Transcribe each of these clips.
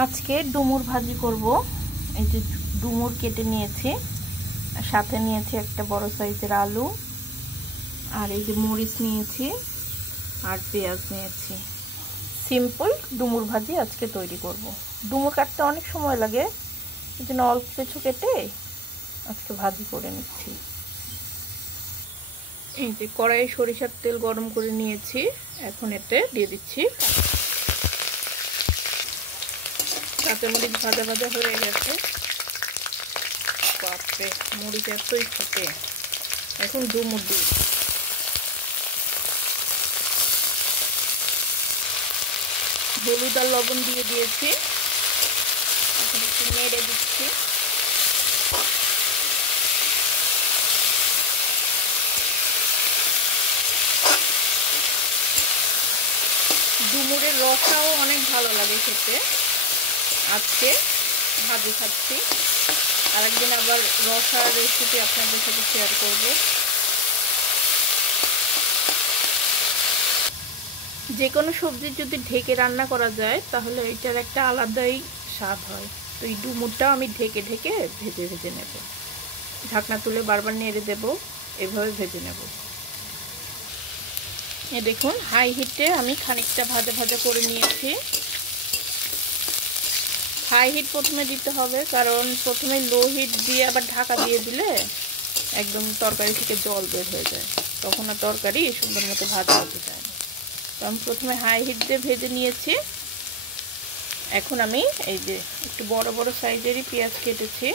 আজকে ডুমুর ভাজি করব। এই যে ডুমুর কেটে নিয়েছি, সাথে নিয়েছি একটা বড় সাইজের আলু, আর এই যে মরিচ নিয়েছি আর পেঁয়াজ নিয়েছি। সিম্পল ডুমুর ভাজি আজকে তৈরি করব। ডুমুর কাটতে অনেক সময় লাগে, এই জন্য অল্প কিছু কেটে আজকে ভাজি করে নিচ্ছি। এই যে কড়াইয়ে সরিষার তেল গরম করে নিয়েছি, এখন এতে দিয়ে দিচ্ছি কাঁচামরিচ। ভাজা ভাজা হয়ে গেছে। বাপরে, মরিচ এতই ফোটে। এখন ডুমুর দিই। হলুদ আর লবণ দিয়ে দিয়েছি, এখন একটু নেড়ে দিচ্ছি। ডুমুরের রসাও অনেক ভালো লাগে খেতে। আজকে ভাজি খাচ্ছি, আরেকদিন আবার রসার রেসিপি আপনাদের সাথে শেয়ার করব। যে কোনো সবজি যদি ঢেকে রান্না করা যায় তাহলে এটার একটা আলাদাই স্বাদ হয়। তো এই ডুমুরটা আমি ঢেকে ঢেকে ভেজে ভেজে নেব। ঢাকনা তুলে বারবার নেড়ে দেব, এভাবে ভেজে নেব। এ দেখুন, হাই হিটে আমি খানিকটা ভাজা ভাজা করে নিয়েছি। হাই হিট প্রথমে দিতে হবে, কারণ প্রথমে লো হিট দিয়ে আবার ঢাকা দিয়ে দিলে একদম তরকারি থেকে জল বের হয়ে যায়, তখন আর তরকারি সুন্দর মতো ভাজা হতে যায় না। তো আমি প্রথমে হাই হিট দিয়ে ভেজে নিয়েছি। এখন আমি এই যে একটু বড় বড় সাইজেরই পেঁয়াজ কেটেছি,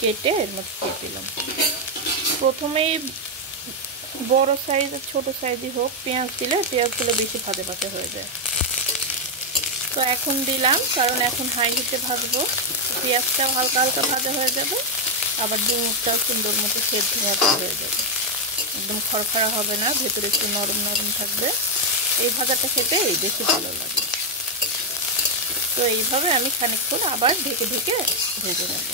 কেটে এর মধ্যে দিয়ে দিলাম। প্রথমেই বড় সাইজ আর ছোটো সাইজই হোক, পেঁয়াজগুলো বেশি ভাজা ভাজা হয়ে যায়। তো এখন দিলাম, কারণ এখন হাই হিটে ভাজবো। পেঁয়াজটাও হালকা হালকা ভাজা হয়ে যাবে, আবার ডুমুরটাও সুন্দর মতো সেদ্ধ ভাজা হয়ে যাবে। একদম খড়খড়া হবে না, ভেতরে একটু নরম নরম থাকবে। এই ভাজাটা খেতেই বেশি ভালো লাগে। তো এইভাবে আমি খানিকক্ষণ আবার ঢেকে ঢেকে ভেজে নেব।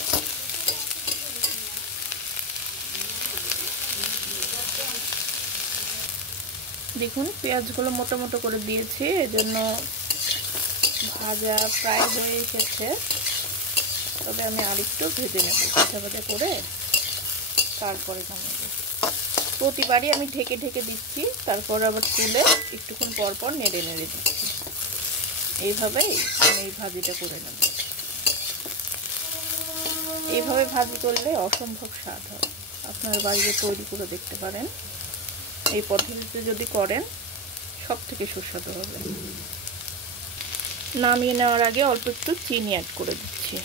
দেখুন, পেঁয়াজগুলো মোটা মোটা করে দিয়েছি, এজন্য ভাজা প্রায় হয়ে এসেছে। তবে আমি আরেকটু ভেজে নেব, ভাজা ভাজা করে তারপরে নামাবো। প্রতিবারই আমি ঢেকে ঢেকে দিচ্ছি, তারপর আবার তুলে একটুক্ষণ পর পর নেড়ে নেড়ে দিচ্ছি। এইভাবেই আমি এই ভাজিটা করে নেব। এইভাবে ভাজি করলে অসম্ভব স্বাদ হয়। আপনার বাড়িতে তৈরি করে দেখতে পারেন। এই পদ্ধতিতে যদি করেন সব থেকে সুস্বাদু হবে। নামিয়ে নেওয়ার আগে অল্প একটু চিনি অ্যাড করে দিচ্ছি।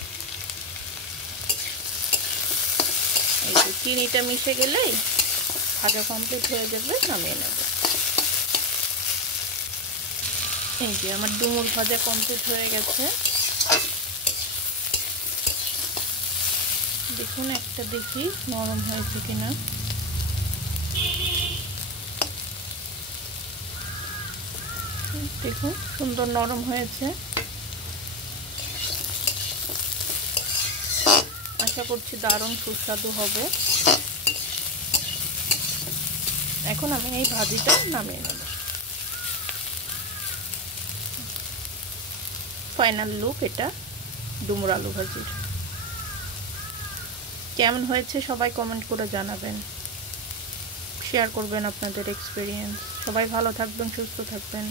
এই যে চিনিটা মিশে গেলেই ভাজা কমপ্লিট হয়ে যাবে, নামিয়ে নেব। এই যে আমার ডুমুর ভাজা কমপ্লিট হয়ে গেছে। দেখুন, একটা দেখি নরম হয়েছে কিনা। দেখুন, সুন্দর নরম হয়েছে। আশা করছি দারুণ সুস্বাদু হবে। এখন আমি এই ভাজিটা নামিয়ে নেব। ফাইনাল লুক এটা ডুমুর আলু ভাজির। কেমন হয়েছে সবাই কমেন্ট করে জানাবেন, শেয়ার করবেন আপনাদের এক্সপিরিয়েন্স। সবাই ভালো থাকবেন, সুস্থ থাকবেন।